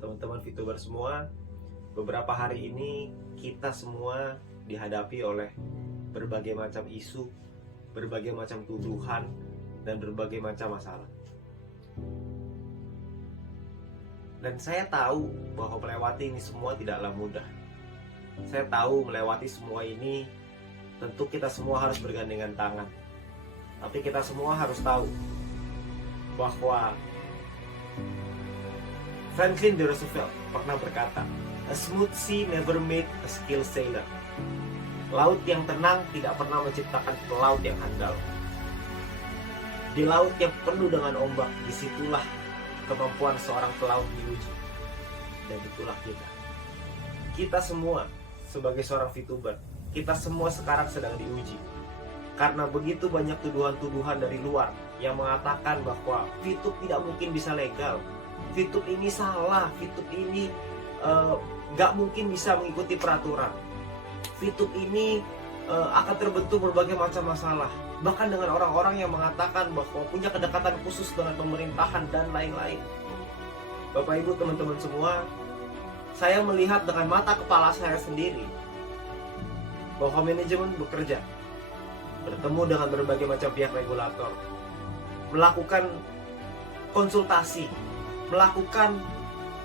teman-teman VTuber semua. Beberapa hari ini kita semua dihadapi oleh berbagai macam isu, berbagai macam tuduhan, dan berbagai macam masalah. Dan saya tahu bahwa melewati ini semua tidaklah mudah. Saya tahu melewati semua ini tentu kita semua harus bergandengan tangan. Tapi kita semua harus tahu bahwa Franklin D. Roosevelt pernah berkata, "A smooth sea never made a skilled sailor." Laut yang tenang tidak pernah menciptakan pelaut yang handal. Di laut yang penuh dengan ombak, disitulah kemampuan seorang pelaut diuji. Dan itulah kita. Kita semua sebagai seorang VTuber, kita semua sekarang sedang diuji. Karena begitu banyak tuduhan-tuduhan dari luar yang mengatakan bahwa VTube tidak mungkin bisa legal. VTube ini salah, VTube ini gak mungkin bisa mengikuti peraturan. VTube ini akan terbentuk berbagai macam masalah. Bahkan dengan orang-orang yang mengatakan bahwa punya kedekatan khusus dengan pemerintahan dan lain-lain. Bapak Ibu teman-teman semua, saya melihat dengan mata kepala saya sendiri bahwa manajemen bekerja, bertemu dengan berbagai macam pihak regulator, melakukan konsultasi, melakukan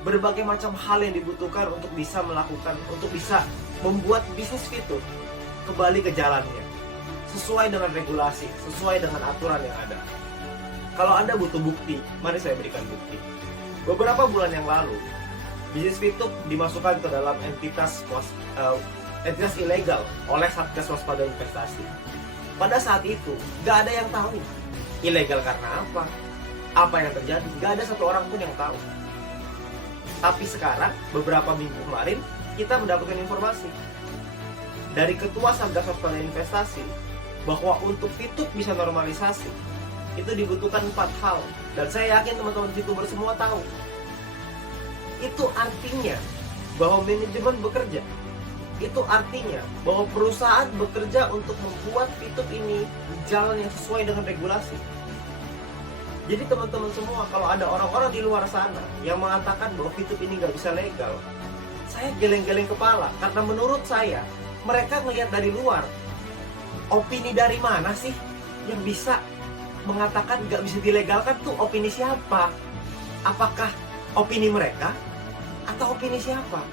berbagai macam hal yang dibutuhkan untuk bisa membuat bisnis VTube kembali ke jalannya, sesuai dengan regulasi, sesuai dengan aturan yang ada. Kalau Anda butuh bukti, mari saya berikan bukti. Beberapa bulan yang lalu, bisnis VTube dimasukkan ke dalam entitas ilegal oleh Satgas Waspada Investasi. Pada saat itu, gak ada yang tahu ilegal karena apa yang terjadi. Gak ada satu orang pun yang tahu. Tapi sekarang, beberapa minggu kemarin, kita mendapatkan informasi dari Ketua Satgas Waspada Investasi bahwa untuk VTube bisa normalisasi, itu dibutuhkan 4 hal. Dan saya yakin teman-teman VTuber semua tahu. Itu artinya bahwa manajemen bekerja. Itu artinya bahwa perusahaan bekerja untuk membuat VTube ini jalan yang sesuai dengan regulasi. Jadi teman-teman semua, kalau ada orang-orang di luar sana yang mengatakan bahwa VTube ini nggak bisa legal, saya geleng-geleng kepala. Karena menurut saya, mereka melihat dari luar. Opini dari mana sih yang bisa mengatakan nggak bisa dilegalkan? Tuh opini siapa? Apakah opini mereka atau opini siapa?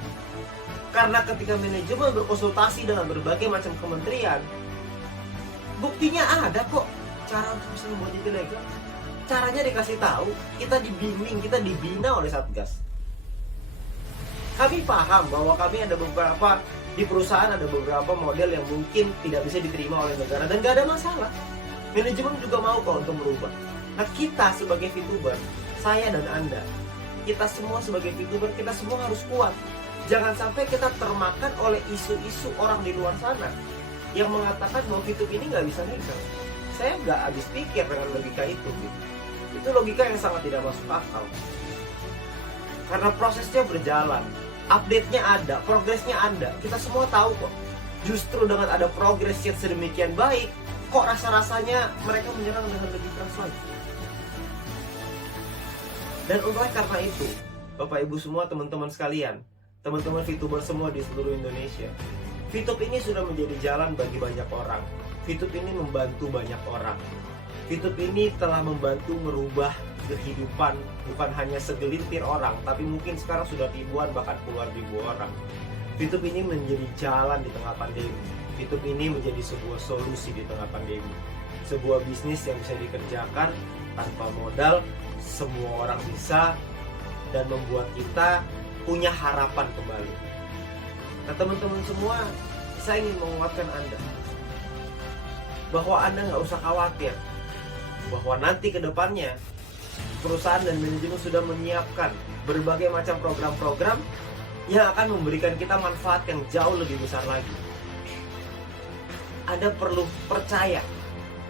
Karena ketika manajemen berkonsultasi dengan berbagai macam kementerian, buktinya ada kok cara untuk bisa membuat itu legal. Caranya dikasih tahu, kita dibimbing, kita dibina oleh Satgas. Kami paham bahwa kami ada beberapa di perusahaan, ada beberapa model yang mungkin tidak bisa diterima oleh negara dan gak ada masalah. Manajemen juga mau kok untuk merubah. Nah, kita sebagai VTuber, saya dan Anda, kita semua sebagai VTuber, kita semua harus kuat. Jangan sampai kita termakan oleh isu-isu orang di luar sana yang mengatakan bahwa VTube ini nggak bisa legal. Saya nggak habis pikir dengan logika itu. Itu logika yang sangat tidak masuk akal. Karena prosesnya berjalan, update-nya ada, progresnya ada. Kita semua tahu kok. Justru dengan ada progres yang sedemikian baik, kok rasa-rasanya mereka menyerang dengan lebih keras lagi. Dan oleh karena itu, Bapak Ibu semua, teman-teman sekalian, teman-teman VTuber semua di seluruh Indonesia, VTube ini sudah menjadi jalan bagi banyak orang. VTube ini membantu banyak orang. VTube ini telah membantu merubah kehidupan bukan hanya segelintir orang, tapi mungkin sekarang sudah ribuan bahkan puluhan ribu orang. VTube ini menjadi jalan di tengah pandemi. VTube ini menjadi sebuah solusi di tengah pandemi. Sebuah bisnis yang bisa dikerjakan tanpa modal, semua orang bisa, dan membuat kita punya harapan kembali. Nah teman-teman semua, saya ingin menguatkan Anda bahwa Anda nggak usah khawatir bahwa nanti ke depannya perusahaan dan manajemen sudah menyiapkan berbagai macam program-program yang akan memberikan kita manfaat yang jauh lebih besar lagi. Anda perlu percaya.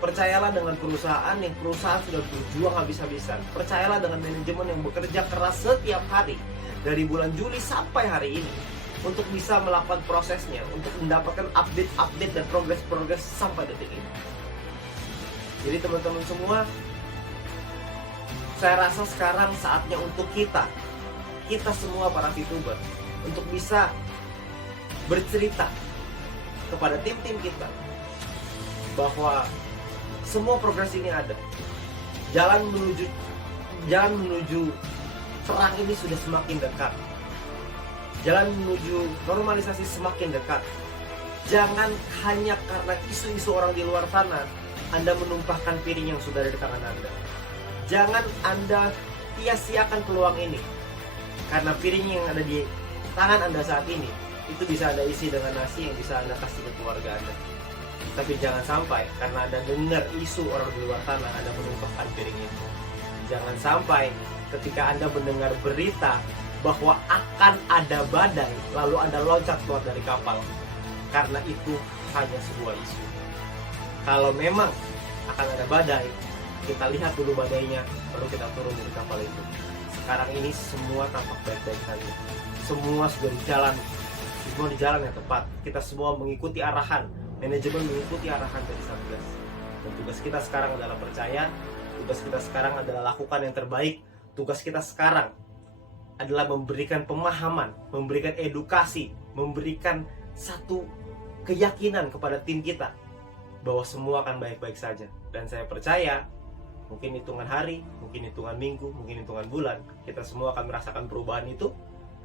Percayalah dengan perusahaan sudah berjuang habis-habisan. Percayalah dengan manajemen yang bekerja keras setiap hari dari bulan Juli sampai hari ini untuk bisa melakukan prosesnya, untuk mendapatkan update dan progres sampai detik ini. Jadi teman-teman semua, saya rasa sekarang saatnya untuk kita kita semua para VTuber untuk bisa bercerita kepada tim-tim kita bahwa semua progres ini ada. Jalan menuju perang ini sudah semakin dekat. Jalan menuju normalisasi semakin dekat. Jangan hanya karena isu-isu orang di luar sana Anda menumpahkan piring yang sudah ada di tangan Anda. Jangan Anda sia-siakan peluang ini, karena piring yang ada di tangan Anda saat ini itu bisa Anda isi dengan nasi yang bisa Anda kasih ke keluarga Anda. Tapi jangan sampai karena Anda dengar isu orang di luar sana Anda menumpahkan piring itu. Jangan sampai ketika Anda mendengar berita bahwa akan ada badai lalu Anda loncat keluar dari kapal, karena itu hanya sebuah isu. Kalau memang akan ada badai, kita lihat dulu badainya, baru kita turun dari kapal itu. Sekarang ini semua tampak baik-baik saja. Semua sudah di jalan yang tepat. Kita semua mengikuti arahan, manajemen mengikuti arahan dari Satgas. Dan tugas kita sekarang adalah percaya, tugas kita sekarang adalah lakukan yang terbaik, tugas kita sekarang adalah memberikan pemahaman, memberikan edukasi, memberikan satu keyakinan kepada tim kita bahwa semua akan baik-baik saja. Dan saya percaya mungkin hitungan hari, mungkin hitungan minggu, mungkin hitungan bulan, kita semua akan merasakan perubahan itu,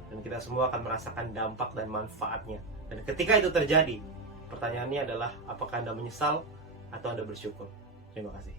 dan kita semua akan merasakan dampak dan manfaatnya. Dan ketika itu terjadi, pertanyaannya adalah apakah Anda menyesal atau Anda bersyukur? Terima kasih.